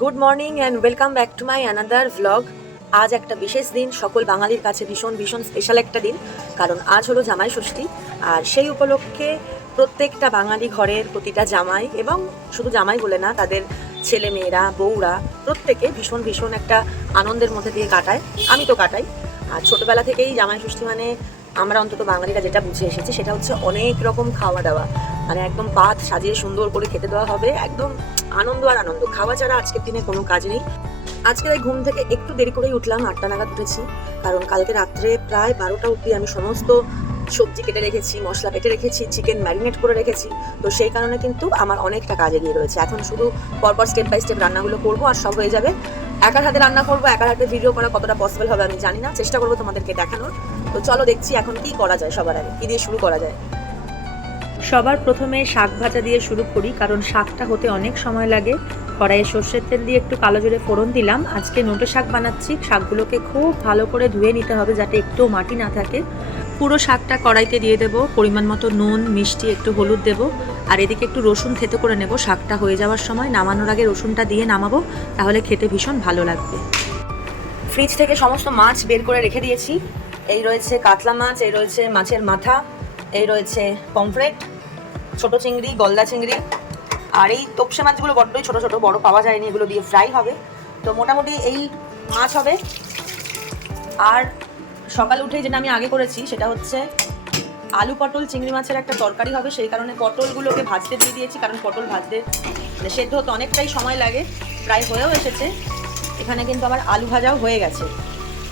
Good morning and welcome back to my another vlog আজ একটা বিশেষ দিন, সকল বাঙালির কাছে ভীষণ ভীষণ স্পেশাল একটা দিন, কারণ আজ হলো জামাই ষষ্ঠী। আর সেই উপলক্ষে প্রত্যেকটা বাঙালি ঘরের প্রতিটা জামাই এবং শুধু জামাই বলে না, তাদের ছেলে মেয়েরা বউরা প্রত্যেকে ভীষণ ভীষণ একটা আনন্দের মধ্যে দিয়ে কাটায়। আমি তো কাটাই। আর ছোটবেলা থেকেই জামাই ষষ্ঠী মানে আমরা অন্তত বাঙালিরা যেটা বুঝে এসেছি সেটা হচ্ছে অনেক রকম খাওয়া দাওয়া। মানে একদম পাত সাজিয়ে সুন্দর করে খেতে দেওয়া হবে, একদম আনন্দ আর আনন্দ। খাওয়া ছাড়া আজকের দিনে কোনো কাজ নেই। আজকে তাই ঘুম থেকে একটু দেরি করেই উঠলাম, আটটা নাগাদ উঠেছি। কারণ কালকে রাত্রে প্রায় বারোটা অব্দি আমি সমস্ত সবজি কেটে রেখেছি, মশলা কেটে রেখেছি চিকেন ম্যারিনেট করে রেখেছি। তো সেই কারণে কিন্তু আমার অনেকটা কাজ এগিয়ে রয়েছে। এখন শুধু পরপর স্টেপ বাই স্টেপ রান্নাগুলো করব আর সব হয়ে যাবে। একার হাতে রান্না করব, একার হাতে ভিডিও করা কতটা পসিবল হবে আমি জানি না। চেষ্টা করব তোমাদেরকে দেখানোর। তো চলো দেখছি এখন কি করা যায় সবার আগে কি দিয়ে শুরু করা যায়। সবার প্রথমে শাক ভাজা দিয়ে শুরু করি কারণ শাকটা হতে অনেক সময় লাগে। কড়াইয়ে সর্ষের তেল দিয়ে একটু কালো জোরে ফোড়ন দিলাম। আজকে নোটে শাক বানাচ্ছি শাকগুলোকে খুব ভালো করে ধুয়ে নিতে হবে যাতে একটু মাটি না থাকে। পুরো শাকটা কড়াইতে দিয়ে দেব পরিমাণ মতো নুন মিষ্টি একটু হলুদ দেব। আর এদিকে একটু রসুন থেতো করে নেব শাকটা হয়ে যাওয়ার সময় নামানোর আগে রসুনটা দিয়ে নামাবো তাহলে খেতে ভীষণ ভালো লাগবে। ফ্রিজ থেকে সমস্ত মাছ বের করে রেখে দিয়েছি। এই রয়েছে কাতলা মাছ, এই রয়েছে মাছের মাথা, এই রয়েছে পমফ্রেট, ছোট চিংড়ি, গলদা চিংড়ি। আর এই তোপসে মাছগুলো বড্ডই ছোট ছোট, বড় পাওয়া যায়নি, এগুলো দিয়ে ফ্রাই হবে। তো মোটামুটি এই মাছ হবে। আর সকাল উঠেই যেটা আমি আগে করেছি, সেটা হচ্ছে আলু পটল চিংড়ি মাছের একটা তরকারি হবে। সেই কারণে পটলগুলোকে ভাজতে দিয়ে দিয়েছি, কারণ পটল ভাজতে মানে সেদ্ধ হতে অনেকটাই সময় লাগে। প্রায় হয়েও এসেছে। এখানে কিন্তু আমার আলু ভাজাও হয়ে গেছে।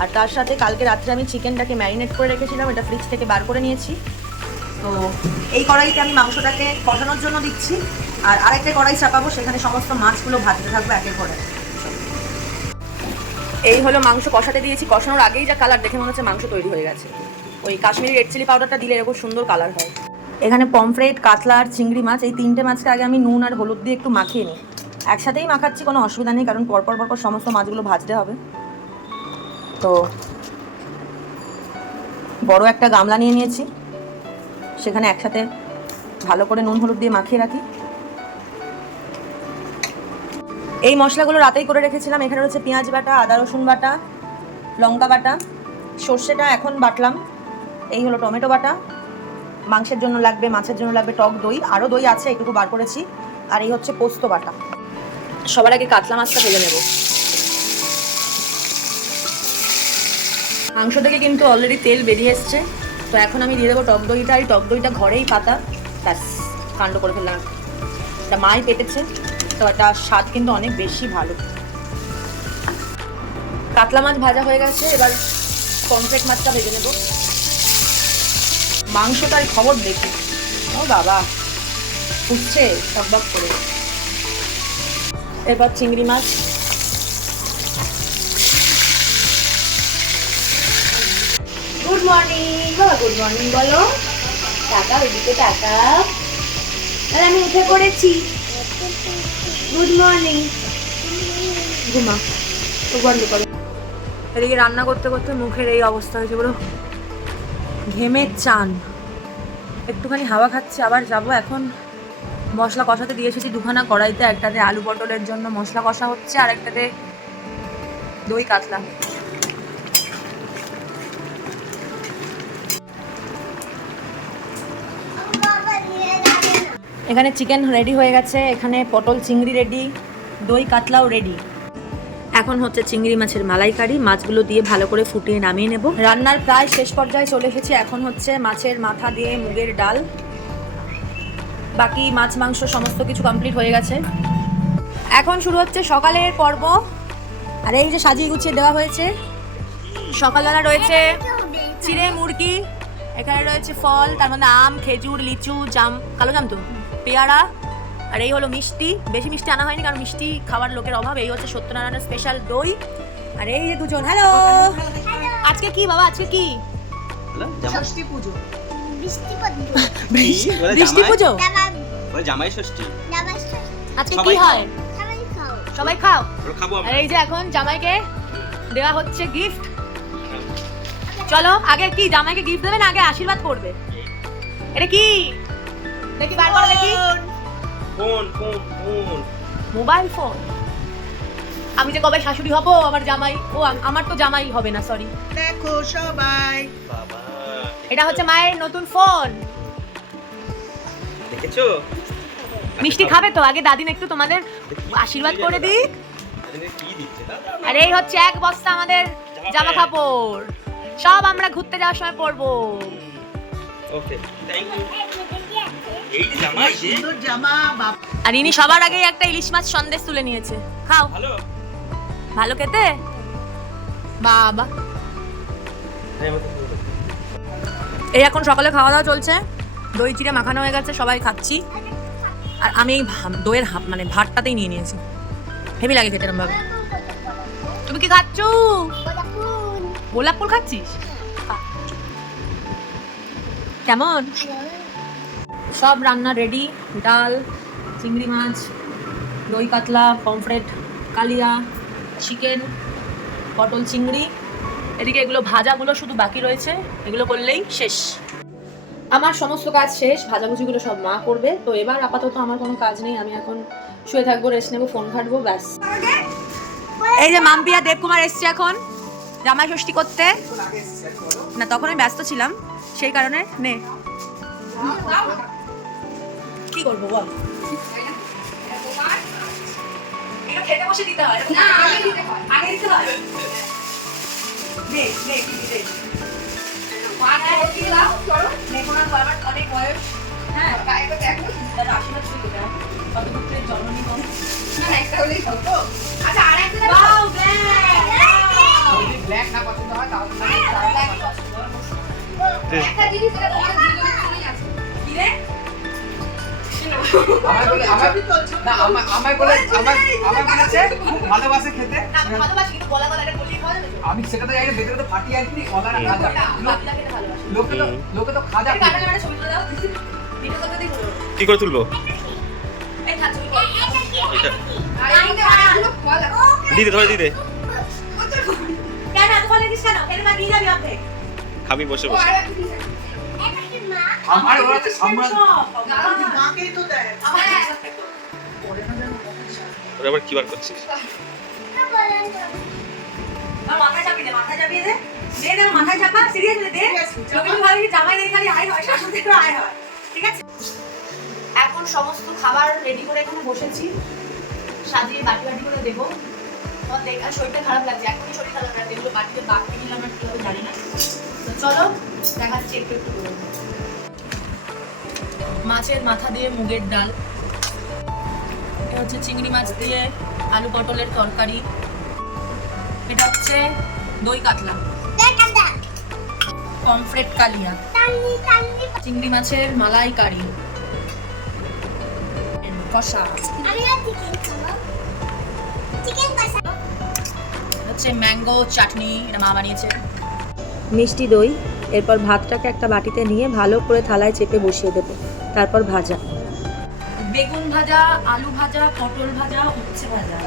আর তার সাথে কালকে রাত্রে আমি চিকেনটাকে ম্যারিনেট করে রেখেছিলাম, এটা ফ্রিজ থেকে বার করে নিয়েছি। তো এই কড়াইতে আমি মাংসটাকে কষানোর জন্য দিচ্ছি, আর আরেকটা কড়াই চাপাবো, সেখানে সমস্ত মাছগুলো ভাজতে থাকবে একের পরে এই হলো মাংস কষাতে দিয়েছি, কষানোর আগেই যা কালার দেখে মনে হচ্ছে মাংস তৈরি হয়ে গেছে। ওই কাশ্মীরি রেড চিলি পাউডারটা দিলে এরকম সুন্দর কালার হয়। এখানে পমফ্রেট কাতলা আর চিংড়ি মাছ, এই তিনটে মাছকে আগে আমি নুন আর হলুদ দিয়ে একটু মাখিয়ে নিই। একসাথেই মাখাচ্ছি, কোনো অসুবিধা নেই, কারণ পরপর পরপর সমস্ত মাছগুলো ভাজতে হবে। তো বড় একটা গামলা নিয়ে নিয়েছি। সেখানে একসাথে ভালো করে নুন, হলুদ দিয়ে মাখিয়ে রাখি। এই মশলাগুলো রাতেই করে রেখেছিলাম। এখানে রয়েছে পেঁয়াজ বাটা, আদা, রসুন বাটা, লঙ্কা বাটা, সর্ষেটা এখন বাটলাম। এই হলো টমেটো বাটা। মাংসের জন্য লাগবে, মাছের জন্য লাগবে টক দই। আরও দই আছে একটুকু বার করেছি। আর এই হচ্ছে পোস্ত বাটা। সবার আগে কাতলা মাছটা ভেজে নেব। মাংস থেকে কিন্তু অলরেডি তেল বেরিয়ে এসছে। তো এখন আমি দিয়ে দেবো টক দইটা, এই টক দইটা ঘরেই পাতা। ব্যাস, কাণ্ড করে ফেললাম। এটা মাই পেটেছে, তো এটা স্বাদ কিন্তু অনেক বেশি ভালো। কাতলা মাছ ভাজা হয়ে গেছে, এবার কমপ্লেট মাছটা ভেজে নেব। মাংসটার খবর দেখি। ও বাবা, ফুটছে, টকবক করে। এবার চিংড়ি মাছ। গুড মর্নিং, বলো। টাকা ওইদিকে টাকা। আর আমি উঠে পড়েছি। Good morning. ঘুমা তো বন্ধ করো। এদিকে রান্না করতে করতে মুখের এই অবস্থা হয়েছে পুরো ঘেমে চান। একটুখানি হাওয়া খাচ্ছি, আবার যাব এখন। মশলা কষাতে দিয়ে এসেছি দুখানা কড়াইতে, একটাতে আলু পটলের জন্য মশলা কষা হচ্ছে আর একটাতে দই কাতলা। এখানে চিকেন রেডি হয়ে গেছে, এখানে পটল চিংড়ি রেডি দই কাতলাও রেডি এখন হচ্ছে চিংড়ি মাছের মালাইকারি, মাছগুলো দিয়ে ভালো করে ফুটিয়ে নামিয়ে নেব। রান্নার প্রায় শেষ পর্যায়ে চলে এসেছি, এখন হচ্ছে মাছের মাথা দিয়ে মুগের ডাল। বাকি মাছ, মাংস সমস্ত কিছু কমপ্লিট হয়ে গেছে। এখন শুরু হচ্ছে সকালের পর্ব। আর এই যে সাজিয়ে গুছিয়ে দেওয়া হয়েছে, সকালবেলা রয়েছে চিড়ে মুরগি, এখানে রয়েছে ফল, তার মধ্যে আম, খেজুর, লিচু, জাম, কালো জাম তো? পেয়ারা আর এই হলো মিষ্টি। বেশি মিষ্টি আনা হয়নি কারণ মিষ্টি খাওয়ার লোকের অভাব। এই হচ্ছে সত্যনারায়ণের স্পেশাল দই। আর এই যে দুজন হ্যালো আজকে কি বাবা আজকে কি? বৃষ্টি? পুজো? জামাই ষষ্ঠী। আজকে কি হয়? সবাই খাও। আর এই যে এখন জামাইকে দেওয়া হচ্ছে গিফট চলো আগে কি জামাইকে গিফট দেবে না আগে আশীর্বাদ করবে? এটা কি? দেখি বার করে দেখি। Phone. Phone phone mobile phone. আমি যে কবে শাশুড়ি হব আমার জামাই ও আমার তো জামাই হবে না সরি দেখো সবাই। বাবা। এটা হচ্ছে মায়ের নতুন ফোন। দেখেছ? মিষ্টি খাবে তো আগে দাদিন একটু তোমাদের আশীর্বাদ করে দিক। আর এই হচ্ছে এক বস্তা আমাদের জামা কাপড়। সব আমরা ঘুরতে যাওয়ার সময় পরবো। ওকে থ্যাংক ইউ আর ইনি সবার আগে একটা ইলিশ মাছ সন্দেশ তুলে নিয়েছে। খাও। ভালো। ভালো খেতে? বাবা। হ্যাঁ। এই এখন সকালে খাওয়া দাওয়া চলছে। দই চিড়ে মাখানো হয়ে গেছে সবাই খাচ্ছি। আর আমি এই দইয়ের হাফ মানে ভাতটাতেই নিয়ে নিয়েছি। হেভি লাগে খেতে ভাবে তুমি কি খাচ্ছ? গোলাপ ফুল খাচ্ছিস? কেমন? সব রান্না রেডি ডাল, চিংড়ি মাছ, দই কাতলা, পমফ্রেট, কালিয়া চিকেন পটল চিংড়ি। এদিকে এগুলো ভাজাগুলো শুধু বাকি রয়েছে, এগুলো করলেই শেষ। আমার সমস্ত কাজ শেষ, ভাজাভুজিগুলো সব মা করবে। তো এবার আপাতত আমার কোনো কাজ নেই, আমি এখন শুয়ে থাকব রেস্ট নেব ফোন ঘাটবো, ব্যাস। এই যে মাম্পিয়া দেবকুমার এসছে এখন, জামাই ষষ্ঠী করতে। না, তখন আমি ব্যস্ত ছিলাম, সেই কারণে নে। কি করব বল? এটা খেতে বসে দিতে হয়। না আগে দিতে হয়। হয়। নে বাবার অনেক বয়স। হ্যাঁ দাদা আশীর্বাদ শুরু করে কত পুত্রের জন্ম নিবন Wow, black! Wow! কি রে? আমায় বলে আমায় না আমায় আমায় বলে আমায় আমায় বলেছে খুব ভালোবাসে খেতে না, আমি ভালোবাসি, কিন্তু গলা গলা এটা বললেই খাওয়া যাবে তো? আমি সেটা তো জানি ভেতরে তো ফাটিয়ে আনছি কলা না খাজা লোক- খেতে। লোকে তো লোকে তো খাজা। কি করে তুলবো দিদে ধরে দিদে? খাবি বসে বসে আমার ওরা তো সামনে মাকেই তো দেয়। আমার ওরা আবার কি বার করছিস? আমার মাথায় দে, মাথায় চাপিয়ে দে। দে, দে, মাথায় চাপা, seriously দে। লোকে তো ভাবে কি জামাইদের খালি আয় হয়, শাশুড়িদেরও আয় হয়। ঠিক আছে? এখন সমস্ত খাবার রেডি করে এখানে বসেছি। সাজিয়ে বাটি বাটি করে দেবো। আমার দেখা শরীরটা খারাপ লাগছে এখনই শরীর খারাপ লাগছে। এগুলো বাটিতে বাড়তে গেলে আমার কি হবে জানি না। তো চলো দেখাচ্ছি একটু একটু করে। মাছের মাথা দিয়ে মুগের ডাল। এটা হচ্ছে চিংড়ি মাছ দিয়ে আলু পটলের তরকারি। এটা হচ্ছে দই কাতলা। পমফ্রেট কালিয়া। চিংড়ি মাছের মালাই কারি কষা হচ্ছে ম্যাঙ্গো চাটনি, এটা মা বানিয়েছে। মিষ্টি দই, এরপর ভাতটাকে একটা বাটিতে নিয়ে ভালো করে থালায় চেপে বসিয়ে দেবো। তারপর ভাজা। বেগুন ভাজা আলু ভাজা পটল ভাজা উচ্ছে ভাজা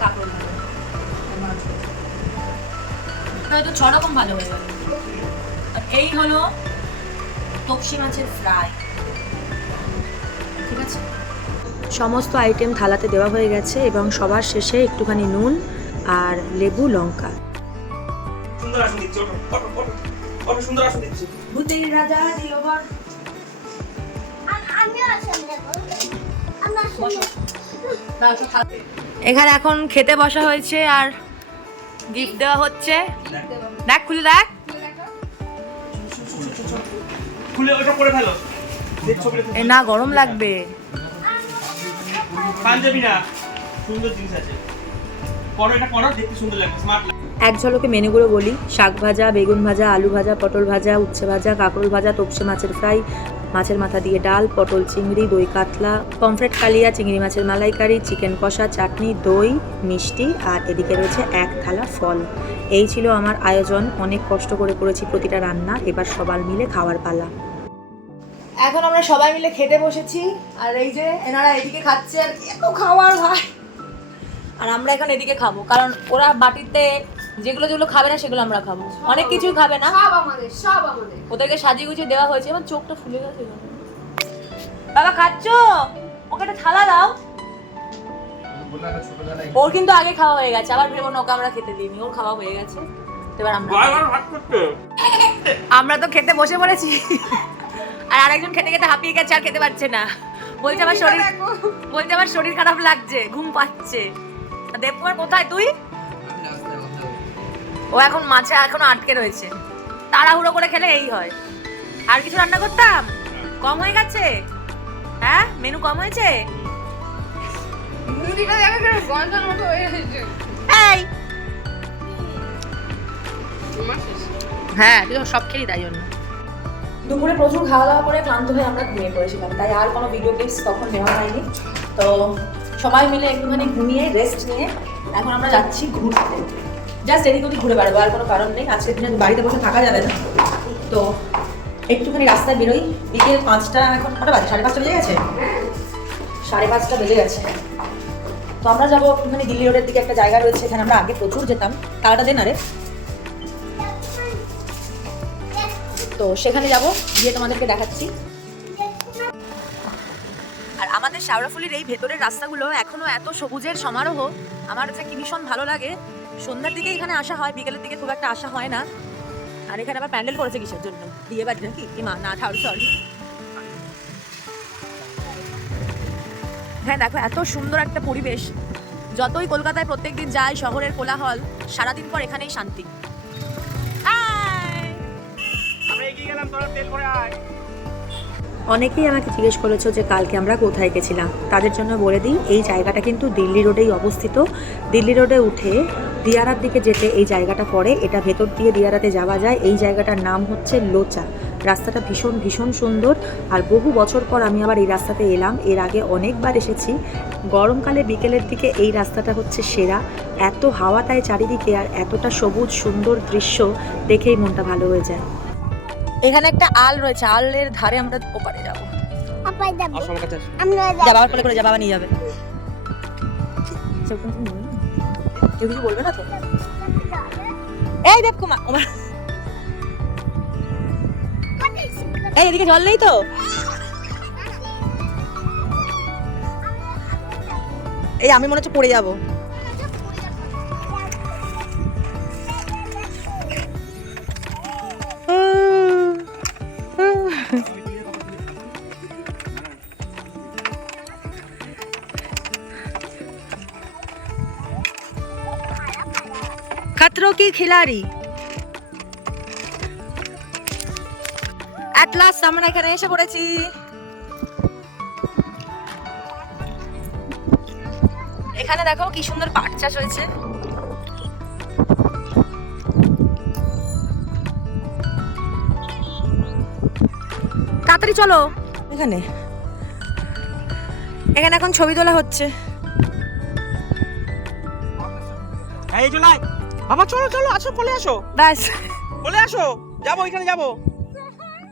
কাঁকড় ভাজা। তো ছ রকম ভালো হয়ে গেল আর এই হলো তপসি মাছের ফ্রাই। ঠিক আছে? সমস্ত আইটেম থালাতে দেওয়া হয়ে গেছে এবং সবার শেষে একটুখানি নুন আর লেবু লঙ্কা। সুন্দর আসন দিচ্ছি সুন্দর আসন দিচ্ছি। ভূতের রাজা এখানে এখন খেতে বসা হয়েছে আর গিফট দেওয়া হচ্ছে। দেখ খুলে দেখ। খুলে ওটা পরে ফেলো। এ না গরম লাগবে। পাঞ্জাবি না সুন্দর জিনিস আছে। পরো এটা পরো দেখতে সুন্দর লাগবে স্মার্ট এক ঝলকে মেনুগুলো বলি। শাক ভাজা বেগুন ভাজা আলু ভাজা পটল ভাজা উচ্ছে ভাজা কাঁকরোল ভাজা তপসে মাছের ফ্রাই মাছের মাথা দিয়ে ডাল, পটল, চিংড়ি, দই, কাতলা, পমফ্রেট, কালিয়া, চিংড়ি মাছের মালাইকারি, চিকেন কষা, চাটনি, দই, মিষ্টি আর এদিকে রয়েছে এক থালা ফল। এই ছিল আমার আয়োজন। অনেক কষ্ট করে করেছি প্রতিটা রান্না। এবার সবার মিলে খাওয়ার পালা। এখন আমরা সবাই মিলে খেতে বসেছি। আর এই যে এনারা এদিকে খাচ্ছে আর এত খাওয়ার ভাই। আর আমরা এখন এদিকে খাব। কারণ ওরা বাটিতে যেগুলো যেগুলো খাবে না সেগুলো আমরা খাব। অনেক কিছুই খাবে না। সব আমাদের সব আমাদের। ওদেরকে সাজিয়ে গুছিয়ে দেওয়া হয়েছে। এবার চোখটা ফুলে গেছে বাবা খাচ্ছ? ওকে একটা থালা দাও। ওর কিন্তু আগে খাওয়া হয়ে গেছে। আবার ভেবো নৌকা আমরা খেতে দিইনি। ওর খাওয়া হয়ে গেছে। এবার আমরা বারবার ভাত করতে আমরা তো খেতে বসে পড়েছি। আর আরেকজন খেতে খেতে হাঁপিয়ে গেছে আর খেতে পারছে না। বলছে আমার শরীর বলছে আমার শরীর খারাপ লাগছে ঘুম পাচ্ছে। দেবকুমার কোথায় তুই? ও এখন মাছে এখনও আটকে রয়েছে। তাড়াহুড়ো করে খেলে এই হয়। আর কিছু রান্না করতাম? কম হয়ে গেছে? হ্যাঁ? মেনু কম হয়েছে? হয়ে হ্যাঁ সব খেলি তাই জন্য। দুপুরে প্রচুর খাওয়া দাওয়া করে ক্লান্ত হয়ে আমরা ঘুমিয়ে পড়েছিলাম। তাই আর কোনো ভিডিও ক্লিপস তখন নেওয়া হয়নি। তো সবাই মিলে একটুখানি ঘুমিয়ে রেস্ট নিয়ে এখন আমরা যাচ্ছি ঘুরতে। জাস্ট এদিক ওদিক ঘুরে বেড়াবো, আর কোনো কারণ নেই। আজকের দিনে বাড়িতে বসে থাকা যাবে না। তো একটুখানি রাস্তায় বেরোই। বিকেল পাঁচটা, এখন কটা বাজে? সাড়ে পাঁচটা বেজে গেছে? সাড়ে পাঁচটা বেজে গেছে। তো আমরা যাব একটুখানি দিল্লি রোডের দিকে একটা জায়গা রয়েছে, এখানে আমরা আগে প্রচুর যেতাম। টাকাটা দেন আরে। তো সেখানে যাব, গিয়ে তোমাদেরকে দেখাচ্ছি। আর আমাদের শাওড়াফুলির এই ভেতরের রাস্তাগুলো এখনও এত সবুজের সমারোহ। আমার কাছে কি ভীষণ ভালো লাগে। সন্ধ্যার দিকে এখানে আসা হয় বিকেলের দিকে খুব একটা আসা হয় না। আর এখানে আবার প্যান্ডেল করেছে কিসের জন্য? বিয়ে বাড়ি নাকি? কি মা? না ঠাউর সরি হ্যাঁ দেখো এত সুন্দর একটা পরিবেশ। যতই কলকাতায় প্রত্যেকদিন যাই শহরের কোলাহল সারাদিন পর এখানেই শান্তি। Hi! আমরা এগিয়ে গেলাম তোরা তেল ভরে আয়। অনেকেই আমাকে জিজ্ঞেস করেছ যে কালকে আমরা কোথায় গেছিলাম। তাদের জন্য বলে দিই এই জায়গাটা কিন্তু দিল্লি রোডেই অবস্থিত। দিল্লি রোডে উঠে দিয়ারার দিকে যেতে এই জায়গাটা পড়ে এটা ভেতর দিয়ে দিয়ারাতে যাওয়া যায়। এই জায়গাটার নাম হচ্ছে লোচা। রাস্তাটা ভীষণ ভীষণ সুন্দর। আর বহু বছর পর আমি আবার এই রাস্তাতে এলাম। এর আগে অনেকবার এসেছি। গরমকালে বিকেলের দিকে এই রাস্তাটা হচ্ছে সেরা। এত হাওয়া তাই চারিদিকে আর এতটা সবুজ সুন্দর দৃশ্য দেখেই মনটা ভালো হয়ে যায়। এখানে একটা আল রয়েছে। আলের ধারে আমরা ওপারে যাব। যাব। আমার কাছে আসো। আমরা যা বাবার কোলে করে যা বাবা নিয়ে যাবে। কেউ কিছু বলবে না তো? এই দেব কুমার ওমা- এই, এদিকে জল নেই তো? এই, আমি মনে হচ্ছে পড়ে যাব। खतरों की खिलाड़ी অ্যাট লাস্ট আমরা এখানে এসে পড়েছি এখানে দেখো কি সুন্দর পাট চাষ হয়েছে তাড়াতাড়ি চলো এখানে এখানে এখন ছবি তোলা হচ্ছে এই চলে আয় বাবা চলো চলো আসো কোলে আসো। ব্যাস। কোলে আসো যাব ওইখানে যাব।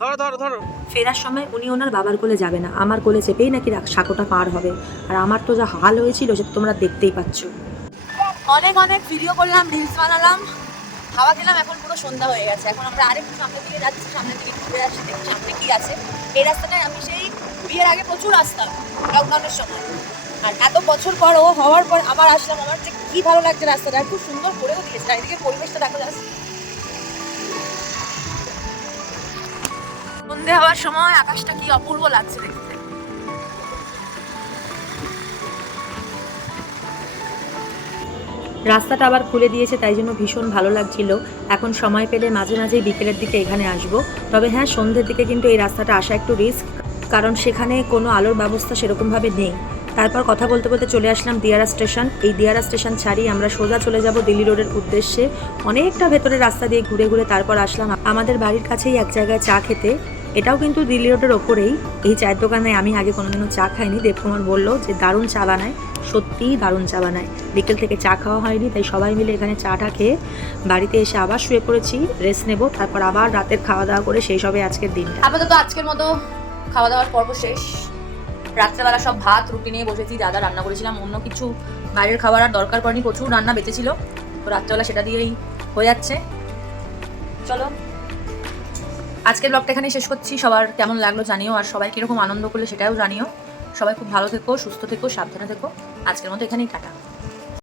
ধরো ধরো ধরো। ফেরার সময় উনি ওনার বাবার কোলে যাবে না আমার কোলে চেপেই নাকি রাখ- সাঁকোটা পার হবে। আর আমার তো যা হাল হয়েছিল সেটা তোমরা দেখতেই পাচ্ছ। অনেক অনেক ভিডিও করলাম রিলস বানালাম। খাওয়া খেলাম এখন পুরো সন্ধ্যা হয়ে গেছে। এখন আমরা আরেকটু সামনের দিকে যাচ্ছি সামনের দিকে ঘুরে আসছি দেখি সামনে কি আছে। এই রাস্তাটায় আমি সেই বিয়ের আগে প্রচুর আসতাম লকডাউনের সময়। আর এত বছর পর ও হওয়ার পর আবার আসলাম, আমার যে কি ভালো লাগছে রাস্তাটা খুব সুন্দর করেও দিয়েছে। চারিদিকে পরিবেশটা দেখো যাচ্ছে। সন্ধে হওয়ার সময় আকাশটা কি অপূর্ব লাগছে দেখতে। রাস্তাটা আবার খুলে দিয়েছে, তাই জন্য ভীষণ ভালো লাগছিল। এখন সময় পেলে মাঝে মাঝেই বিকেলের দিকে এখানে আসব। তবে হ্যাঁ সন্ধ্যের দিকে কিন্তু এই রাস্তাটা আসা একটু রিস্ক কারণ সেখানে কোনো আলোর ব্যবস্থা সেরকমভাবে নেই। তারপর কথা বলতে বলতে চলে আসলাম দিয়ারা স্টেশন। এই দিয়ারা স্টেশন ছাড়িয়ে আমরা সোজা চলে যাব দিল্লি রোডের উদ্দেশ্যে। অনেকটা ভেতরের রাস্তা দিয়ে ঘুরে ঘুরে তারপর আসলাম। আমাদের বাড়ির কাছেই এক জায়গায় চা খেতে। এটাও কিন্তু দিল্লি রোডের ওপরেই। এই চায়ের দোকানে আমি আগে কোনোদিনও চা খাইনি। দেবকুমার বলল যে দারুণ চা বানায়। সত্যিই দারুণ চা বানায়। বিকেল থেকে চা খাওয়া হয়নি, তাই সবাই মিলে এখানে চাটা খেয়ে বাড়িতে এসে আবার শুয়ে পড়েছি। রেস্ট নেব, তারপর আবার রাতের খাওয়া দাওয়া করে সেই সবে আজকের দিনটা। আপাতত আজকের মতো খাওয়া দাওয়ার পর্ব শেষ। রাত্রেবেলা সব ভাত, রুটি নিয়ে বসেছি দাদা রান্না করেছিলাম, অন্য কিছু বাইরের খাবার আর দরকার পড়েনি, প্রচুর রান্না বেঁচেছিল। তো রাত্রেবেলা সেটা দিয়েই হয়ে যাচ্ছে। চলো, আজকের ব্লগটা এখানেই শেষ করছি। সবার কেমন লাগল জানিও, আর সবাই কীরকম আনন্দ করলে সেটাও জানিও। সবাই খুব ভালো থেকো, সুস্থ থেকো, সাবধানে থেকো। আজকের মতো এখানেই, টাটা।